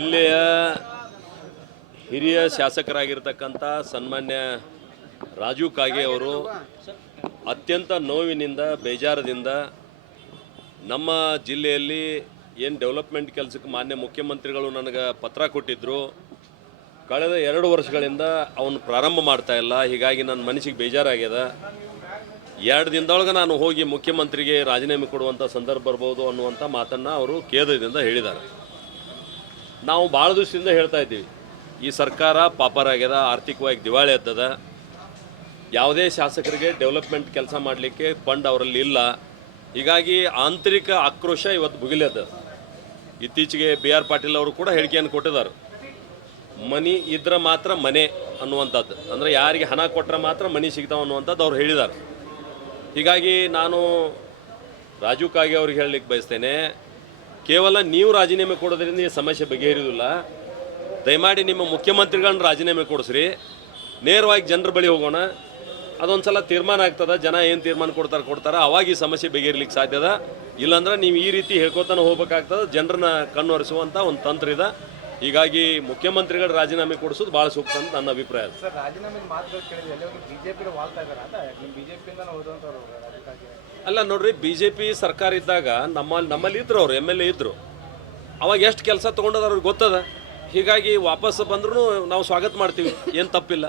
ಜಿಲ್ಲೆಯ ಹಿರಿಯ ಶಾಸಕರಾಗಿರ್ತಕ್ಕಂಥ ಸನ್ಮಾನ್ಯ ರಾಜೀವ್ ಕಾಗೆ ಅವರು ಅತ್ಯಂತ ನೋವಿನಿಂದ, ಬೇಜಾರದಿಂದ ನಮ್ಮ ಜಿಲ್ಲೆಯಲ್ಲಿ ಏನು ಡೆವಲಪ್ಮೆಂಟ್ ಕೆಲಸಕ್ಕೆ ಮಾನ್ಯ ಮುಖ್ಯಮಂತ್ರಿಗಳು ನನಗೆ ಪತ್ರ ಕೊಟ್ಟಿದ್ದರು ಕಳೆದ ಎರಡು ವರ್ಷಗಳಿಂದ ಅವನು ಪ್ರಾರಂಭ ಮಾಡ್ತಾ ಇಲ್ಲ. ಹೀಗಾಗಿ ನನ್ನ ಮನಸ್ಸಿಗೆ ಬೇಜಾರಾಗ್ಯದ. ಎರಡು ದಿನದೊಳಗೆ ನಾನು ಹೋಗಿ ಮುಖ್ಯಮಂತ್ರಿಗೆ ರಾಜೀನಾಮೆ ಕೊಡುವಂಥ ಸಂದರ್ಭ ಬರ್ಬೋದು ಅನ್ನುವಂಥ ಮಾತನ್ನು ಅವರು ಕೇಂದ್ರದಿಂದ ಹೇಳಿದ್ದಾರೆ. ನಾವು ಭಾಳ ದಿವಸದಿಂದ ಹೇಳ್ತಾ ಇದ್ದೀವಿ, ಈ ಸರ್ಕಾರ ಪಾಪರಾಗ್ಯದ, ಆರ್ಥಿಕವಾಗಿ ದಿವಾಳಿ ಎದ್ದದ ಯಾವುದೇ ಶಾಸಕರಿಗೆ ಡೆವಲಪ್ಮೆಂಟ್ ಕೆಲಸ ಮಾಡಲಿಕ್ಕೆ ಫಂಡ್ ಅವರಲ್ಲಿ ಇಲ್ಲ. ಹೀಗಾಗಿ ಆಂತರಿಕ ಆಕ್ರೋಶ ಇವತ್ತು ಭುಗಿಲದ ಇತ್ತೀಚೆಗೆ ಬಿ ಆರ್ ಪಾಟೀಲ್ ಅವರು ಕೂಡ ಹೇಳಿಕೆಯನ್ನು ಕೊಟ್ಟಿದ್ದಾರೆ. ಮನಿ ಇದ್ರೆ ಮಾತ್ರ ಮನೆ ಅನ್ನುವಂಥದ್ದು. ಅಂದರೆ ಯಾರಿಗೆ ಹಣ ಕೊಟ್ಟರೆ ಮಾತ್ರ ಮನಿ ಸಿಗ್ತಾವೆ ಅನ್ನುವಂಥದ್ದು ಅವ್ರು ಹೇಳಿದ್ದಾರೆ. ಹೀಗಾಗಿ ನಾನು ರಾಜೀವ್ ಕಾಗೆ ಅವ್ರಿಗೆ ಹೇಳಲಿಕ್ಕೆ ಬಯಸ್ತೇನೆ ಕೇವಲ ನೀವು ರಾಜೀನಾಮೆ ಕೊಡೋದ್ರಿಂದ ಈ ಸಮಸ್ಯೆ ಬಗೆಹರಿಯೋದಿಲ್ಲ ದಯಮಾಡಿ ನಿಮ್ಮ ಮುಖ್ಯಮಂತ್ರಿಗಳನ್ನ ರಾಜೀನಾಮೆ ಕೊಡಿಸ್ರಿ. ನೇರವಾಗಿ ಜನರ ಬಳಿ ಹೋಗೋಣ. ಅದೊಂದು ಸಲ ತೀರ್ಮಾನ ಆಗ್ತದ, ಜನ ಏನು ತೀರ್ಮಾನ ಕೊಡ್ತಾರೆ ಕೊಡ್ತಾರೆ, ಅವಾಗ ಈ ಸಮಸ್ಯೆ ಬಗೆಹರಿಲಿಕ್ಕೆ ಸಾಧ್ಯದ. ಇಲ್ಲಾಂದ್ರೆ ನೀವು ಈ ರೀತಿ ಹೇಳ್ಕೊತಾನೆ ಹೋಗ್ಬೇಕಾಗ್ತದೆ, ಜನರನ್ನ ಕಣ್ಣು ಒರೆಸುವಂಥ ಒಂದು ತಂತ್ರ ಇದೆ. ಹೀಗಾಗಿ ಮುಖ್ಯಮಂತ್ರಿಗಳ ರಾಜೀನಾಮೆ ಕೊಡಿಸೋದು ಭಾಳ ಸೂಕ್ತ ಅಂತ ನನ್ನ ಅಭಿಪ್ರಾಯ. ಸರ್ ರಾಜೀನಾಮೆ ಮಾತುಗಳು ಕೇಳಿದ್ರೆ ಎಲ್ಲರೂ ಬಿಜೆಪಿಗೆ ವಾಲ್ತಾ ಇದಾರೆ? ಅಲ್ಲ ನಿಮ್ಮ ಬಿಜೆಪಿಯಿಂದ ಹೋದಂಥವ್ರು ಅದಕ್ಕಾಗಿ ಅಲ್ಲ ನೋಡ್ರಿ ಬಿ ಜೆ ಪಿ ಸರ್ಕಾರ ಇದ್ದಾಗ ನಮ್ಮಲ್ಲಿ ನಮ್ಮಲ್ಲಿ ಇದ್ರು ಅವ್ರು ಎಂ ಎಲ್ ಎ ಇದ್ರು. ಅವಾಗ ಎಷ್ಟು ಕೆಲಸ ತೊಗೊಂಡದ ಅವ್ರಿಗೆ ಗೊತ್ತದ? ಹೀಗಾಗಿ ವಾಪಸ್ ಬಂದ್ರೂ ನಾವು ಸ್ವಾಗತ ಮಾಡ್ತೀವಿ. ಏನು ತಪ್ಪಿಲ್ಲ.